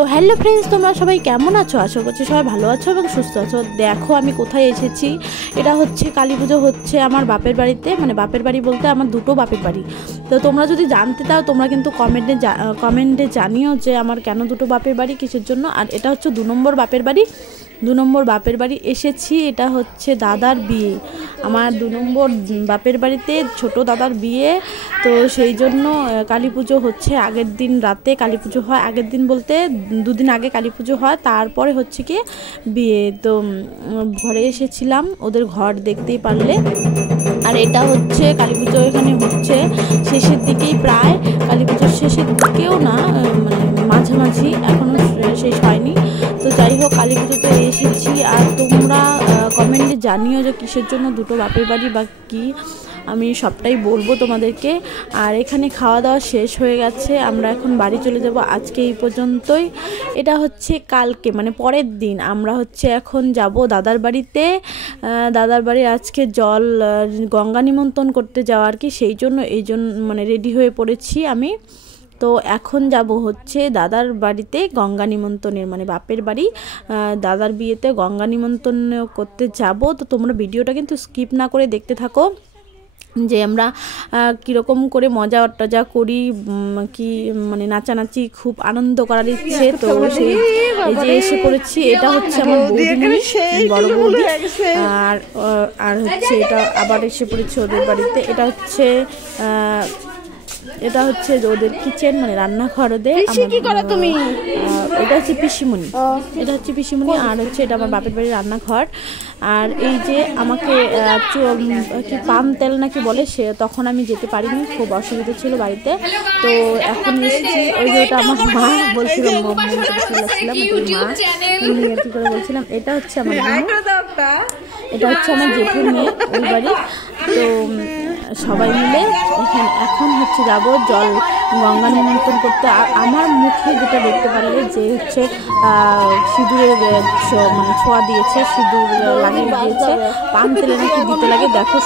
তো hello friends, তোমরা সবাই কেমন আছো? আশা করছি সবাই ভালো আছো এবং সুস্থ আছো। দেখো আমি কোথায় এসেছি। এটা হচ্ছে কালী পুজো হচ্ছে আমার বাপের বাড়িতে, মানে বাপের বাড়ি বলতে আমার দুটো বাপের বাড়ি। তো তোমরা যদি জানতে চাও তোমরা কিন্তু কমেন্টে জানিও যে আমার কেন দুটো বাপের বাড়ি, কিসের জন্য। আর এটা হচ্ছে 2 নম্বর বাপের বাড়ি। 2 নম্বর বাপের বাড়ি এসেছি। এটা হচ্ছে দাদার বিয়ে, আমার 2 নম্বর বাপের বাড়িতে ছোট দাদার বিয়ে। তো সেই জন্য কালী পুজো হচ্ছে আগের দিন রাতে কালী পুজো হয়। আগের দিন বলতে 2 দিন আগে কালী পুজো হয়, তারপরে হচ্ছে কি বিয়ে। তো ঘরে এসেছিলাম, ওদের ঘর দেখতেই পারলে। আর এটা হচ্ছে কালী পুজো এখানে হচ্ছে শেষের দিকেই, প্রায় কালী পুজোর শেষের দিকেও না, মানে মাঝামাঝি, এখনও শেষ হয়নি। তো যাই হোক, কালী পুজোতে এসেছি। আর তোমরা কমেন্টে জানিও যে কিসের জন্য দুটো বাপের বাড়ি বা কী, আমি সবটাই বলবো তোমাদেরকে। আর এখানে খাওয়া দাওয়া শেষ হয়ে গেছে, আমরা এখন বাড়ি চলে যাব। আজকে এই পর্যন্তই। এটা হচ্ছে কালকে মানে পরের দিন আমরা হচ্ছে এখন যাব দাদার বাড়িতে। দাদার বাড়ি আজকে গঙ্গা নিমন্ত্রণ করতে যাওয়া আর কি, সেই জন্য মানে রেডি হয়ে পড়েছি আমি। তো এখন যাব হচ্ছে দাদার বাড়িতে গঙ্গা নিমন্ত্রণের, মানে বাপের বাড়ি দাদার বিয়েতে গঙ্গা নিমন্ত্রণ করতে যাব। তো তোমরা ভিডিওটা কিন্তু স্কিপ না করে দেখতে থাকো যে আমরা কীরকম করে মজা টজা করি, কি মানে নাচানাচি, খুব আনন্দ করার ইচ্ছে। তো সেই এই যে এসে পড়েছি। এটা হচ্ছে আমার বৌদিমণি, বড় বৌদি। আর হচ্ছে এটা আবার এসে পড়েছে ওদের বাড়িতে। এটা হচ্ছে ওদের কিচেন, মানে রান্নাঘর ওদের। এটা হচ্ছে পিসিমণি, আর হচ্ছে এটা আমার বাপের বাড়ির রান্নাঘর। আর এই যে আমাকে কি পাম তেল নাকি বলে, সে তখন আমি যেতে পারিনি, খুব অসুবিধা ছিল বাড়িতে। তো এখন এসেছি। ওই যে ওটা আমার মা বলছিলাম, বলছিলাম এটা হচ্ছে আমার এটা হচ্ছে আমার জেঠুর মেয়ে, ওই বাড়ি। তো সবাই মিলে এখন হচ্ছে যাব গঙ্গা নিমন্ত্রণ করতে। আর আমার মুখে যেটা দেখতে পারলে যে হচ্ছে সিঁদুরের মানে ছোঁয়া দিয়েছে, সিঁদুর লাগিয়ে দিয়েছে, পান তেলে নাকি দিতে লাগে। দেখো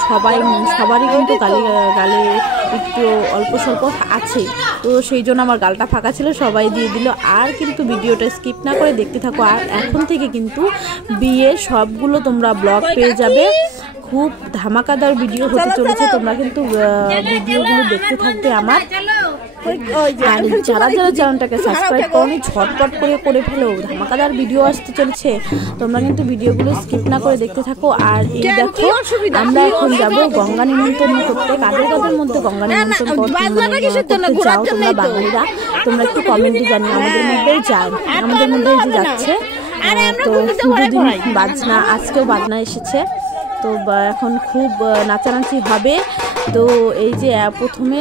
সবারই কিন্তু গালে একটু অল্প স্বল্প আছে। তো সেই জন্য আমার গালটা ফাঁকা ছিল, সবাই দিয়ে দিল। আর কিন্তু ভিডিওটা স্কিপ না করে দেখতে থাকো। আর এখন থেকে কিন্তু বিয়ের সবগুলো তোমরা ব্লগ পেয়ে যাবে, খুব ধামাকাদার ভিডিও হতে চলেছে। তোমরা কিন্তু ভিডিওগুলো দেখতে থাকবে আমার। আর যারা চ্যানেলটাকে সাবস্ক্রাইব করোনি ঝটপট করে ফেলো, ধামাকাদার ভিডিও আসতে চলেছে। তোমরা কিন্তু ভিডিওগুলো স্কিপ না করে দেখতে থাকো। আর এই দেখো, আমরা এখন যাব গঙ্গা নিমন্ত্রণ করতে। কাদের মধ্যে গঙ্গা নিমন্ত্রণ করতে যাও তোমরা বাঙালিরা, তোমরা একটু কমেন্টে জানিও। আমাদের মধ্যেই যাচ্ছে। তো 2 দিন বাজনা, আজকেও বাজনা এসেছে। তো এখন খুব নাচানাচি হবে। তো এই যে প্রথমে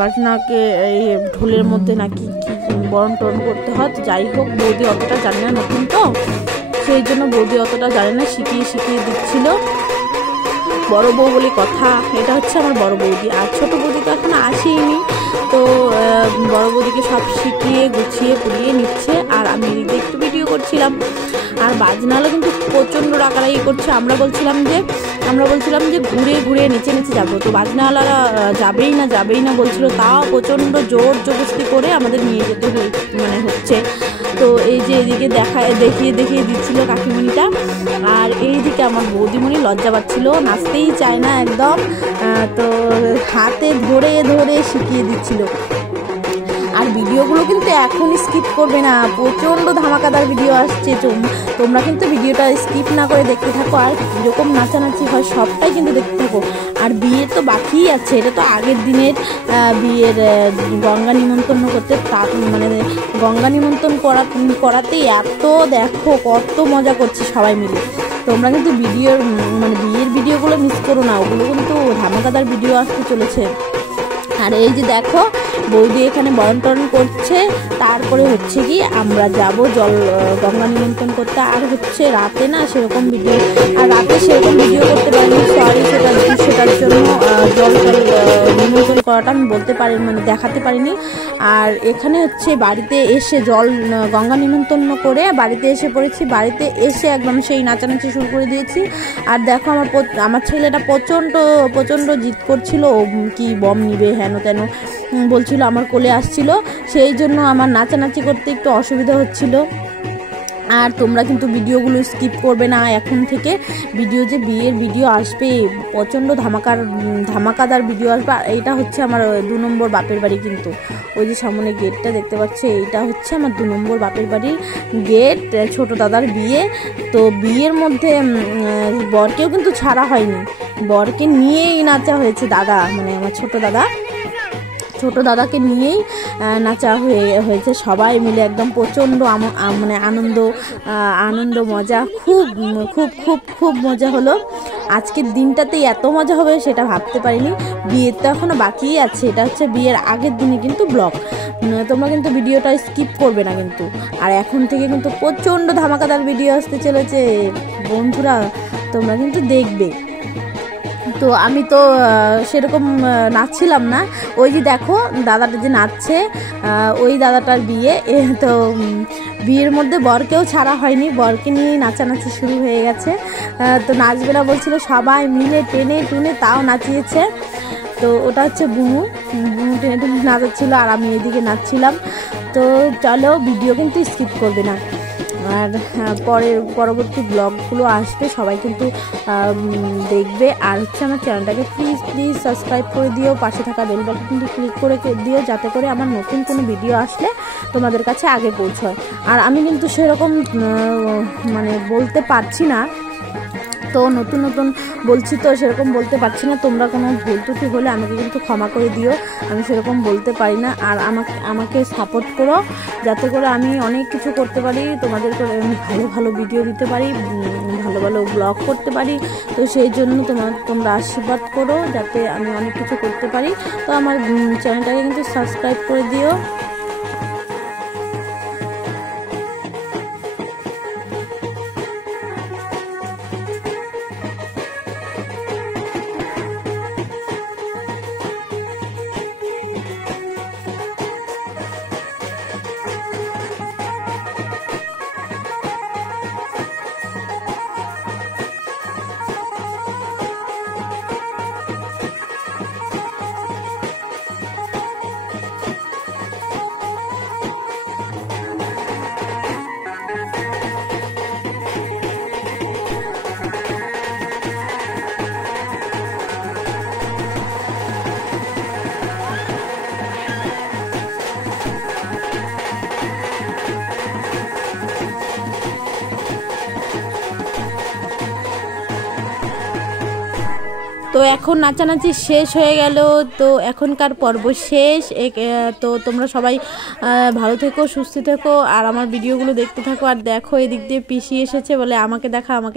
বাজনাকে এই ঢোলের মধ্যে নাকি কি বরণ টরণ করতে হয়। তো যাই হোক, বৌদি অতটা জানে না, নতুন তো, সেই জন্য বৌদি অতটা জানে না, শিখিয়ে দিচ্ছিল। বড় বউ বলে কথা। এটা হচ্ছে আমার বড় বৌদি। আর ছোট বৌদি তো এখন আসেনি। তো বড় বৌদিকে সব শিখিয়ে গুছিয়ে পুড়িয়ে নিচ্ছে। আর আমি একটু ভিডিও করছিলাম। আর বাজনালো কিন্তু প্রচণ্ড রাগারাগি করছে। আমরা বলছিলাম যে ঘুরে নিচে যাবো। তো বাজনাওয়ালারা যাবেই না বলছিল, তাও প্রচণ্ড জোর জবরদস্তি করে আমাদের নিয়ে যেতে হচ্ছে। তো এই যে এদিকে দেখিয়ে দিচ্ছিল কাকিমণিটা। আর এইদিকে আমার বৌদিমণি লজ্জা পাচ্ছিল, নাচতেই চায় না একদম। তো হাতে ধরে শিখিয়ে দিচ্ছিল। আর ভিডিওগুলো কিন্তু এখন স্কিপ করবে না, প্রচণ্ড ধামাকাদার ভিডিও আসছে। তোমরা কিন্তু ভিডিওটা স্কিপ না করে দেখতে থাকো। আর কীরকম নাচানাচি হয় সবটাই কিন্তু দেখতে থাকো। আর বিয়ে তো বাকিই আছে, এটা তো আগের দিনের বিয়ের গঙ্গা নিমন্ত্রণ করতে, মানে গঙ্গা নিমন্ত্রণ করাতেই এত দেখো কত মজা করছে সবাই মিলে। তোমরা কিন্তু বিয়ের ভিডিওগুলো মিস করো না, ওগুলো কিন্তু ধামাকাদার ভিডিও আসতে চলেছে। আর এই যে দেখো, বৌদি এখানে বরণ টরণ করছে। তারপরে হচ্ছে কি আমরা যাব গঙ্গা নিমন্ত্রণ করতে। আর হচ্ছে রাতে না সেরকম ভিডিও করতে পারিনি, সরি। সেটার জন্য নিমন্ত্রণ করাটা আমি দেখাতে পারিনি। আর এখানে হচ্ছে বাড়িতে এসে গঙ্গা নিমন্ত্রণ করে বাড়িতে এসে পড়েছি। বাড়িতে এসে একদম সেই নাচানাচি শুরু করে দিয়েছি। আর দেখো, আমার ছেলেটা প্রচণ্ড জিদ করছিল, কি বম নিবে হেন তেন। বলছিল আমার কোলে আসছিল, সেই জন্য আমার নাচানাচি করতে একটু অসুবিধা হচ্ছিল। আর তোমরা কিন্তু ভিডিওগুলো স্কিপ করবে না, এখন থেকে ভিডিও যে বিয়ের ভিডিও আসবে প্রচণ্ড ধামাকাদার ভিডিও আসবে। আর এইটা হচ্ছে আমার 2 নম্বর বাপের বাড়ি, কিন্তু ওই যে সামনে গেটটা দেখতে পাচ্ছ এইটা হচ্ছে আমার 2 নম্বর বাপের বাড়ির গেট, ছোট দাদার বিয়ে। তো বিয়ের মধ্যে বরকেও কিন্তু ছাড়া হয়নি, বরকে নিয়েই নাচা হয়েছে দাদা, মানে আমার ছোট দাদাকে নিয়েই নাচা হয়েছে সবাই মিলে, একদম প্রচণ্ড মানে আনন্দ মজা, খুব খুব খুব খুব মজা হলো। আজকের দিনটাতেই এত মজা হবে সেটা ভাবতে পারিনি। বিয়ের তো এখনও বাকিই আছে, এটা হচ্ছে বিয়ের আগের দিনে কিন্তু ব্লগ, তোমরা কিন্তু ভিডিওটা স্কিপ করবে না কিন্তু। আর এখন থেকে কিন্তু প্রচণ্ড ধামাকাদার ভিডিও আসতে চলেছে বন্ধুরা, তোমরা কিন্তু দেখবে। তো আমি তো সেরকম নাচছিলাম না, ওই যে দেখো দাদাটা যে নাচছে, ওই দাদাটার বিয়ে। তো বিয়ের মধ্যে বরকেও ছাড়া হয়নি, বরকে নিয়েই নাচানাচি শুরু হয়ে গেছে। তো নাচবে না বলছিল, সবাই মিলে টেনে টুনে তাও নাচিয়েছে। তো ওটা হচ্ছে বুনু টেনে টুনে নাচাচ্ছিলো, আর আমি এদিকে নাচছিলাম। তো চলো, ভিডিও কিন্তু স্কিপ করবে না। আর পরবর্তী ব্লগগুলো আসবে, সবাই কিন্তু দেখবে। আর হচ্ছে আমার চ্যানেলটাকে প্লিজ সাবস্ক্রাইব করে দিও, পাশে থাকা বেল বাটনটি ক্লিক করে দিও, যাতে করে আমার নতুন কোনো ভিডিও আসলে তোমাদের কাছে আগে পৌঁছয়। আর আমি কিন্তু সেরকম মানে বলতে পারছি না, তো নতুন বলছি, তো সেরকম বলতে পারছি না। তোমরা কোনো ভুল ত্রুটি হলে আমাকে কিন্তু ক্ষমা করে দিও, আমি সেরকম বলতে পারি না। আর আমাকে সাপোর্ট করো, যাতে করে আমি অনেক কিছু করতে পারি, তোমাদের ভালো ভিডিও দিতে পারি, ভালো ব্লগ করতে পারি। তো সেই জন্য তোমরা আশীর্বাদ করো, যাতে আমি অনেক কিছু করতে পারি। তো আমার চ্যানেলটাকে কিন্তু সাবস্ক্রাইব করে দিও। তো এখন নাচানাচি শেষ হয়ে গেল, তো এখনকার পর্ব শেষ। তো তোমরা সবাই ভালো থেকো, সুস্থ থেকো, আর আমার ভিডিওগুলো দেখতে থাকো। আর দেখো, এদিক দিয়ে পিসি এসেছে, বলে আমাকে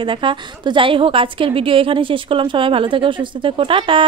দেখা। তো যাই হোক, আজকের ভিডিও এখানে শেষ করলাম। সবাই ভালো থেকো, সুস্থ থেকো, টাটা।